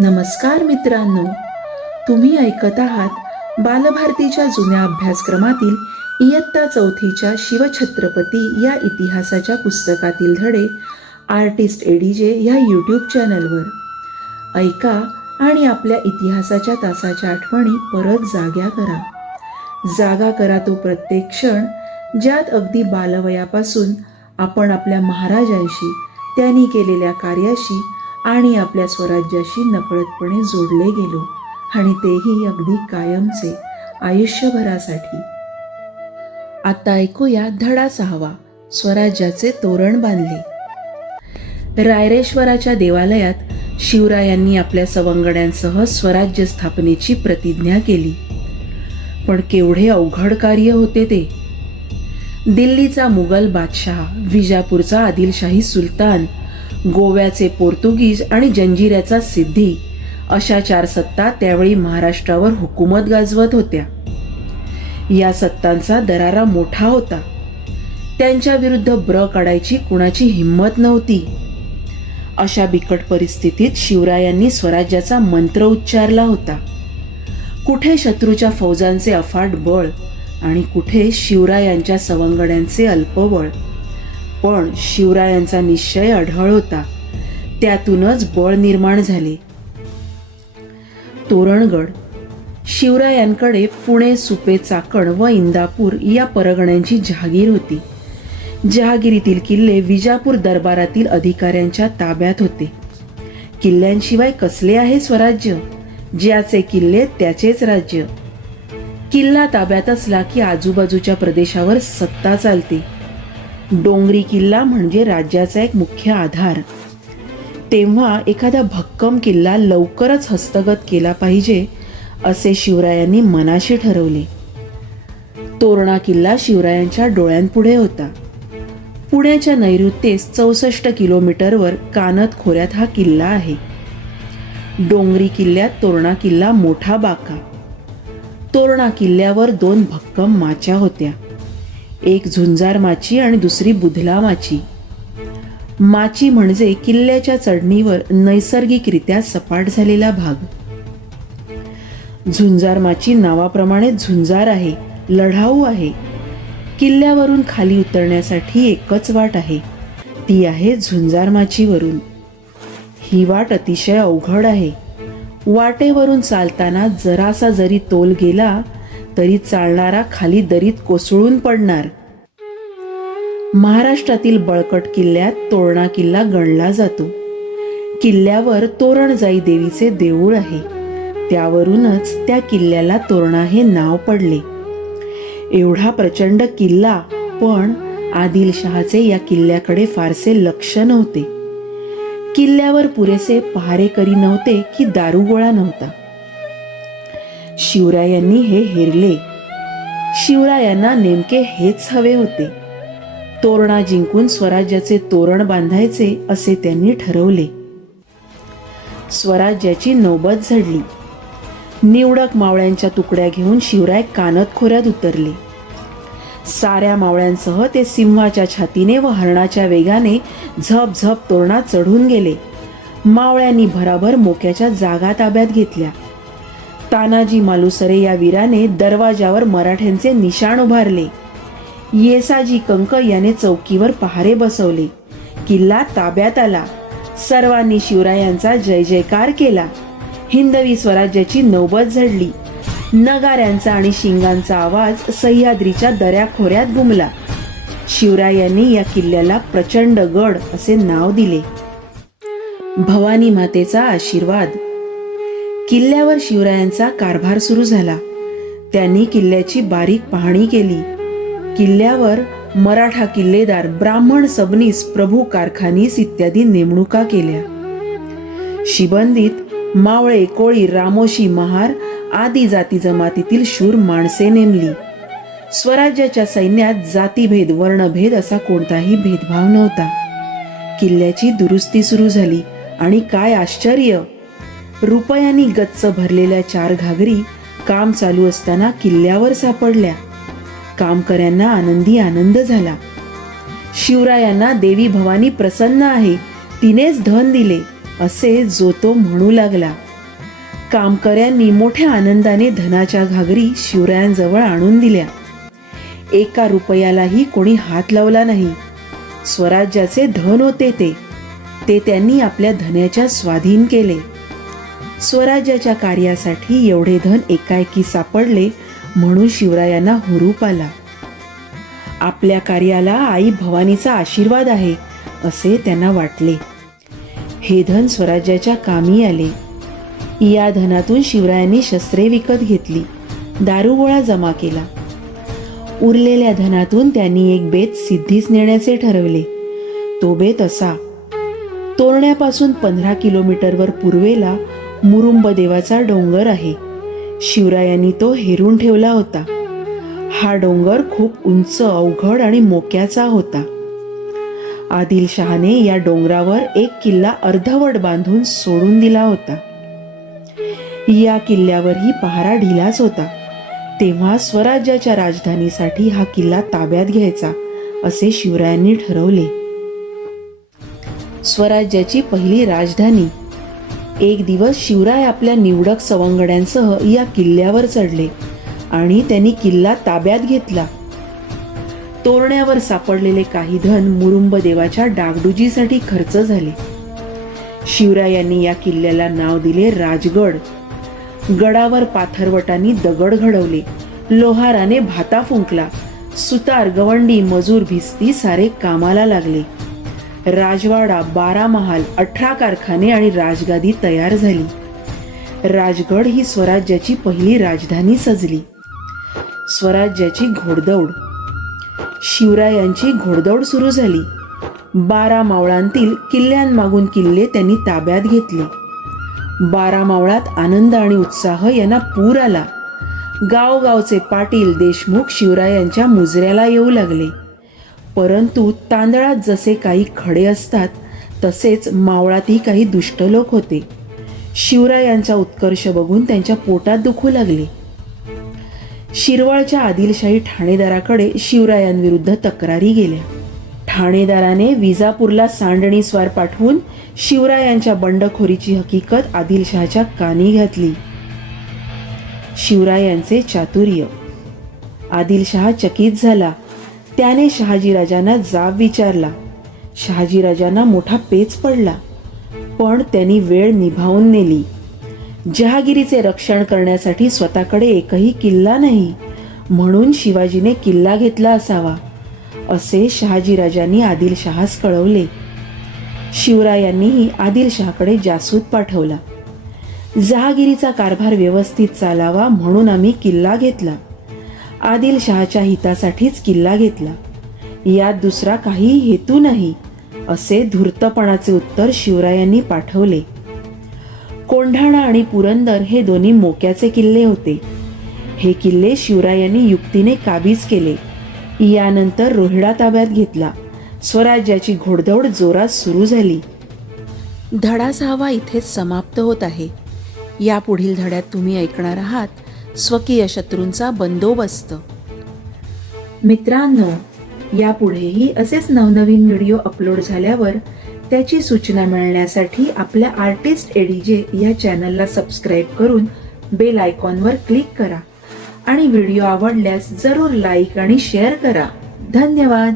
नमस्कार मित्रांनो, तुम्ही ऐकत आहात बालभारतीच्या जुन्या अभ्यासक्रमातील इयत्ता चौथीच्या शिवछत्रपती या इतिहासाच्या पुस्तकातील धडे आर्टिस्ट एडीजे ह्या यूट्यूब चॅनलवर. ऐका आणि आपल्या इतिहासाच्या तासाच्या आठवणी परत जागा करा तो प्रत्येक क्षण, ज्यात अगदी बालवयापासून आपण आपल्या महाराजांशी, त्यांनी केलेल्या कार्याशी आणि आपल्या स्वराज्याशी नकळतपणे जोडले गेलो, आणि तेही अगदी कायमचे, आयुष्यभरासाठी. आता ऐकूया धडा 6, स्वराज्याचे तोरण बांधले. रायरेश्वराच्या देवालयात शिवरायांनी आपल्या सवंगड्यांसह स्वराज्य स्थापनेची प्रतिज्ञा केली. पण केवढे अवघड कार्य होते ते. दिल्लीचा मुघल बादशाह, विजापूरचा आदिलशाही सुलतान, गोव्याचे पोर्तुगीज आणि जंजिऱ्याचा सिद्धी अशा 4 सत्ता त्यावेळी महाराष्ट्रावर हुकूमत गाजवत होत्या. या सत्तांचा दरारा मोठा होता. त्यांच्या विरुद्ध ब्र काढायची कुणाची हिंमत नव्हती. अशा बिकट परिस्थितीत शिवरायांनी स्वराज्याचा मंत्र उच्चारला होता. कुठे शत्रूच्या फौजांचे अफाट बळ आणि कुठे शिवरायांच्या सवंगड्यांचे अल्पबळ. पण शिवरायांचा निश्चय अढळ होता. त्यातूनच बळ निर्माण झाले. तोरणगड. शिवरायांकडे पुणे, सुपे, चाकण व इंदापूर या परगण्यांची जहागीर होती. जहागिरीतील किल्ले विजापूर दरबारातील अधिकाऱ्यांच्या ताब्यात होते. किल्ल्यांशिवाय कसले आहे स्वराज्य? ज्याचे किल्ले त्याचेच राज्य. किल्ला ताब्यात असला की आजूबाजूच्या प्रदेशावर सत्ता चालते. डोंगरी किल्ला म्हणजे राज्याचा एक मुख्य आधार. तेव्हा एखादा भक्कम किल्ला लवकरच हस्तगत केला पाहिजे असे शिवरायांनी मनाशी ठरवले. तोरणा किल्ला शिवरायांच्या डोळ्यांपुढे होता. पुण्याच्या नैऋत्येस 64 किलोमीटरवर कानत खोऱ्यात हा किल्ला आहे. डोंगरी किल्ल्यात तोरणा किल्ला मोठा बाका. तोरणा किल्ल्यावर 2 भक्कम माच्या होत्या. एक झुंजार माची आणि दुसरी बुधला माची. माची म्हणजे किल्ल्याच्या चढणीवर नैसर्गिकरित्या सपाट झालेला भाग. झुंजार माची नावाप्रमाणे झुंजार आहे, लढाऊ आहे. किल्ल्यावरून खाली उतरण्यासाठी एकच वाट आहे, ती आहे झुंजार माचीवरून. ही वाट अतिशय अवघड आहे. वाटेवरून चालताना जरासा जरी तोल गेला तरी चालणारा खाली दरीत कोसळून पडणार. महाराष्ट्रातील बळकट किल्ल्यात तोरणा किल्ला गणला जातो. किल्ल्यावर तोरणजाई देवीचे देऊळ आहे. त्यावरूनच त्या किल्ल्याला तोरणा हे नाव पडले. एवढा प्रचंड किल्ला, पण आदिलशहाचे या किल्ल्याकडे फारसे लक्ष नव्हते. किल्ल्यावर पुरेसे पहारेकरी नव्हते की दारुगोळा नव्हता. शिवरायांनी हे हेरले. शिवरायांना नेमके हेच हवे होते. तोरणा जिंकून स्वराज्याचे तोरण बांधायचे असे त्यांनी ठरवले. स्वराज्याची नौबत झडली. निवडक मावळ्यांच्या तुकड्या घेऊन शिवराय कानत खोऱ्यात उतरले. साऱ्या मावळ्यांसह ते सिंहाच्या छातीने व हरणाच्या वेगाने झप झप तोरणात चढून गेले. मावळ्यांनी भराभर मोक्याच्या जागा ताब्यात घेतल्या. तानाजी मालुसरे या वीराने दरवाजावर मराठ्यांचे निशाण उभारले. येसाजी कंक याने चौकीवर पहारे बसवले. किल्ला ताब्यात आला. सर्वांनी शिवरायांचा जय जयकार केला. हिंदवी स्वराज्याची नौबत झडली. नगाऱ्यांचा आणि शिंगांचा आवाज सह्याद्रीच्या दऱ्याखोऱ्यात घुमला. शिवरायांनी या किल्ल्याला प्रचंड गड असे नाव दिले. भवानी मातेचा आशीर्वाद. किल्ल्यावर शिवरायांचा कारभार सुरू झाला. त्यांनी किल्ल्याची बारीक पाहणी केली. किल्ल्यावर मराठा किल्लेदार, ब्राह्मण सबनीस, प्रभू कारखानीस इत्यादी नेमणुका केल्या. शिबंदीत मावळे, कोळी, रामोशी, महार आदी जाती जमातीतील शूर माणसे नेमली. स्वराज्याच्या सैन्यात जातीभेद, वर्णभेद असा कोणताही भेदभाव नव्हता. किल्ल्याची दुरुस्ती सुरू झाली आणि काय आश्चर्य, रुपयांनी गच्च भरलेल्या 4 घागरी काम चालू असताना किल्ल्यावर सापडल्या. कामकऱ्यांना आनंदी आनंद झाला. शिवरायांना देवी भवानी प्रसन्न आहे, तिनेच धन दिले असे जो तो म्हणू लागला. कामकऱ्यांनी मोठ्या आनंदाने धनाच्या घागरी शिवरायांजवळ आणून दिल्या. 1 रुपयालाही कोणी हात लावला नाही. स्वराज्याचे धन होते ते त्यांनी आपल्या धन्याच्या स्वाधीन केले. स्वराज्याच्या कार्यासाठी एवढे धन एकाएकी सापडले म्हणून शिवरायांना हुरूप आला. आपल्या कार्याला आई भवानीचा आशीर्वाद आहे असे त्यांना वाटले. हे धन स्वराज्याच्या कामी आले. या धनातून शिवरायांनी शस्त्रे विकत घेतली, दारुगोळा जमा केला. उरलेल्या धनातून त्यांनी एक बेत सिद्धीस नेण्याचे ठरवले. तो बेत असा: तोरण्यापासून 15 किलोमीटरवर पूर्वेला मुरुंब देवाचा डोंगर आहे. शिवरायांनी तो हेरून ठेवला होता. हा डोंगर खूप उंच, अवघड आणि मोक्याचा होता. आदिलशहाने या डोंगरावर एक किल्ला अर्धवट बांधून सोडून दिला होता. या किल्ल्यावरही पहारा ढिलाच होता. तेव्हा स्वराज्याच्या राजधानीसाठी हा किल्ला ताब्यात घ्यायचा असे शिवरायांनी ठरवले. स्वराज्याची पहिली राजधानी. एक दिवस शिवराय आपल्या निवडक सवंगड्यांसह या किल्ल्यावर चढले आणि त्यांनी किल्ला ताब्यात घेतला. तोरण्यावर सापडलेले काही धन मुरुंब देवाच्या डागडुजीसाठी खर्च झाले. शिवरायांनी या किल्ल्याला नाव दिले राजगड. गडावर पाथरवटांनी दगड घडवले, लोहाराने भाता फुंकला. सुतार, गवंडी, मजूर, भिस्ती सारे कामाला लागले. राजवाडा, 12 महाल, 18 कारखाने आणि राजगादी तयार झाली. राजगड ही स्वराज्याची पहिली राजधानी सजली. स्वराज्याची घोडदौड. शिवरायांची घोडदौड सुरू झाली. 12 मावळांतील किल्ल्यांमागून किल्ले त्यांनी ताब्यात घेतले. 12 मावळात आनंद आणि उत्साह यांना पूर आला. गावगावचे पाटील, देशमुख शिवरायांच्या मुजऱ्याला येऊ लागले. परंतु तांदळात जसे काही खडे असतात तसेच मावळातही काही दुष्ट लोक होते. शिवरायांचा उत्कर्ष बघून त्यांच्या पोटात दुखू लागले. शिरवळच्या आदिलशाही ठाणेदाराकडे शिवरायांविरुद्ध तक्रारी गेल्या. ठाणेदाराने विजापूरला सांडणीस्वार पाठवून शिवरायांच्या बंडखोरीची हकीकत आदिलशहाच्या कानी घातली. शिवरायांचे चातुर्य. आदिलशहा चकित झाला. त्याने शहाजीराजांना जाब विचारला. शहाजीराजांना मोठा पेच पडला, पण त्यांनी वेळ निभावून नेली. जहागिरीचे रक्षण करण्यासाठी स्वतःकडे एकही किल्ला नाही, म्हणून शिवाजीने किल्ला घेतला असावा असे शहाजीराजांनी आदिलशहास कळवले. शिवरायांनीही आदिलशहाकडे जासूद पाठवला. जहागिरीचा कारभार व्यवस्थित चालावा म्हणून आम्ही किल्ला घेतला. आदिलशहाच्या हितासाठीच किल्ला घेतला, यात दुसरा काही हेतू नाही असे धूर्तपणाचे उत्तर शिवरायांनी पाठवले. कोंढाणा आणि पुरंदर हे दोन्ही मोक्याचे किल्ले होते. हे किल्ले शिवरायांनी युक्तीने काबीज केले. यानंतर रोहिडा ताब्यात घेतला. स्वराज्याची घोडदौड जोरात सुरू झाली. धडा 6 इथेच समाप्त होत आहे. यापुढील धड्यात तुम्ही ऐकणार आहात स्वकीय शत्रूंचा बंदोबस्त. मित्रांनो, यापुढेही असेच नवनवीन व्हिडिओ अपलोड झाल्यावर त्याची सूचना मिळण्यासाठी आपल्या आर्टिस्ट एडीजे या चॅनलला सबस्क्राईब करून बेल आयकॉनवर क्लिक करा आणि व्हिडिओ आवडल्यास जरूर लाईक आणि शेअर करा. धन्यवाद.